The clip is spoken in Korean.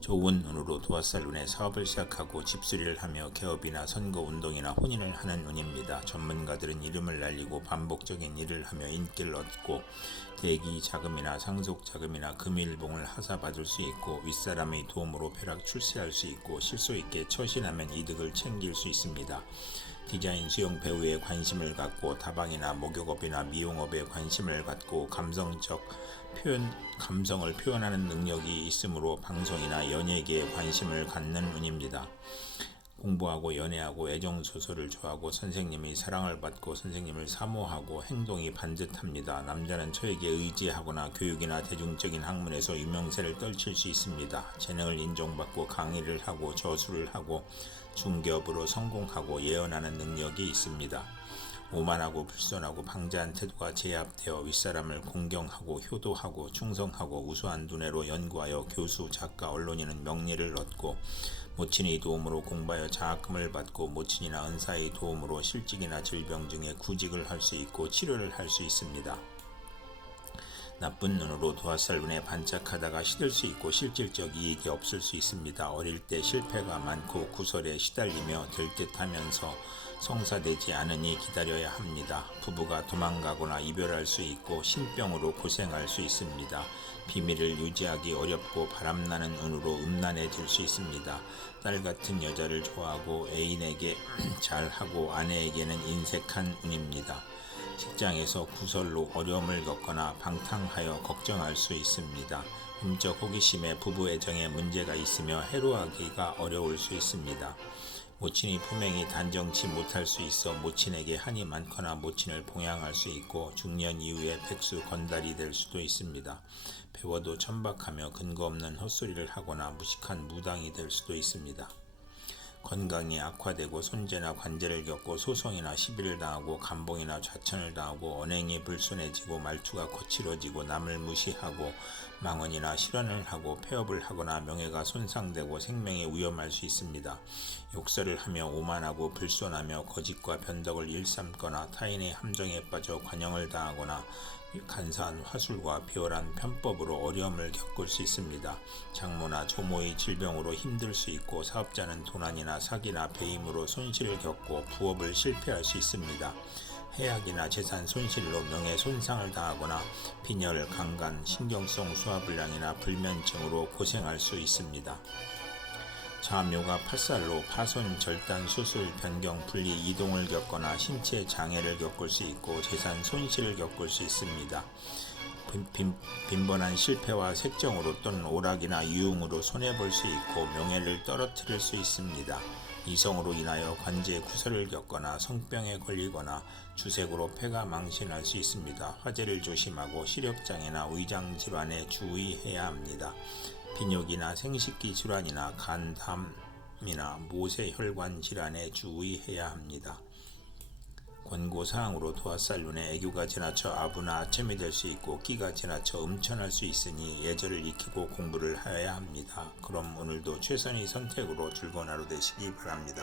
좋은 운으로 도화살 운에 사업을 시작하고 집수리를 하며 개업이나 선거 운동이나 혼인을 하는 운입니다. 전문가들은 이름을 날리고 반복적인 일을 하며 인기를 얻고 대기 자금이나 상속 자금이나 금일봉을 하사받을 수 있고 윗사람의 도움으로 벼락 출세할 수 있고 실소 있게 처신하면 이득을 챙길 수 있습니다. 디자인 수영 배우에 관심을 갖고 다방이나 목욕업이나 미용업에 관심을 갖고 감성적 표현 감성을 표현하는 능력이 있으므로 방송이나 연예계에 관심을 갖는 운입니다. 공부하고 연애하고 애정 소설을 좋아하고 선생님의 사랑을 받고 선생님을 사모하고 행동이 반듯합니다. 남자는 저에게 의지하거나 교육이나 대중적인 학문에서 유명세를 떨칠 수 있습니다. 재능을 인정받고 강의를 하고 저술을 하고 중개업으로 성공하고 예언하는 능력이 있습니다. 오만하고 불손하고 방자한 태도가 제압되어 윗사람을 공경하고 효도하고 충성하고 우수한 두뇌로 연구하여 교수, 작가, 언론인은 명예를 얻고 모친의 도움으로 공부하여 장학금을 받고 모친이나 은사의 도움으로 실직이나 질병 중에 구직을 할 수 있고 치료를 할 수 있습니다. 나쁜 눈으로 도화살 운에 반짝하다가 시들 수 있고 실질적 이익이 없을 수 있습니다. 어릴 때 실패가 많고 구설에 시달리며 될 듯하면서 성사되지 않으니 기다려야 합니다. 부부가 도망가거나 이별할 수 있고 신병으로 고생할 수 있습니다. 비밀을 유지하기 어렵고 바람나는 운으로 음란해질 수 있습니다. 딸 같은 여자를 좋아하고 애인에게 잘하고 아내에게는 인색한 운입니다. 직장에서 구설로 어려움을 겪거나 방탕하여 걱정할 수 있습니다. 음적 호기심에 부부 애정에 문제가 있으며 해로하기가 어려울 수 있습니다. 모친의 품행이 단정치 못할 수 있어 모친에게 한이 많거나 모친을 봉양할 수 있고 중년 이후에 백수 건달이 될 수도 있습니다. 배워도 천박하며 근거 없는 헛소리를 하거나 무식한 무당이 될 수도 있습니다. 건강이 악화되고 손재나 관제를 겪고 소송이나 시비를 당하고 감봉이나 좌천을 당하고 언행이 불순해지고 말투가 거칠어지고 남을 무시하고 망언이나 실언을 하고 폐업을 하거나 명예가 손상되고 생명이 위험할 수 있습니다. 욕설을 하며 오만하고 불손하며 거짓과 변덕을 일삼거나 타인의 함정에 빠져 관영을 당하거나 간사한 화술과 비열한 편법으로 어려움을 겪을 수 있습니다. 장모나 조모의 질병으로 힘들 수 있고 사업자는 도난이나 사기나 배임으로 손실을 겪고 부업을 실패할 수 있습니다. 해악이나 재산 손실로 명예 손상을 당하거나 빈혈, 강간, 신경성 소화불량이나 불면증으로 고생할 수 있습니다. 자묘가 파살로 파손, 절단, 수술, 변경, 분리, 이동을 겪거나 신체 장애를 겪을 수 있고 재산 손실을 겪을 수 있습니다. 빈번한 실패와 색정으로 또는 오락이나 유흥으로 손해볼 수 있고 명예를 떨어뜨릴 수 있습니다. 이성으로 인하여 관제 구설을 겪거나 성병에 걸리거나 주색으로 폐가 망신할 수 있습니다. 화재를 조심하고 시력장애나 위장 질환에 주의해야 합니다. 빈욕이나 생식기 질환이나 간담이나 모세혈관 질환에 주의해야 합니다. 권고사항으로 도화살 눈에 애교가 지나쳐 아부나 아첨이 될 수 있고 끼가 지나쳐 음천할 수 있으니 예절을 익히고 공부를 하여야 합니다. 그럼 오늘도 최선의 선택으로 즐거운 하루 되시기 바랍니다.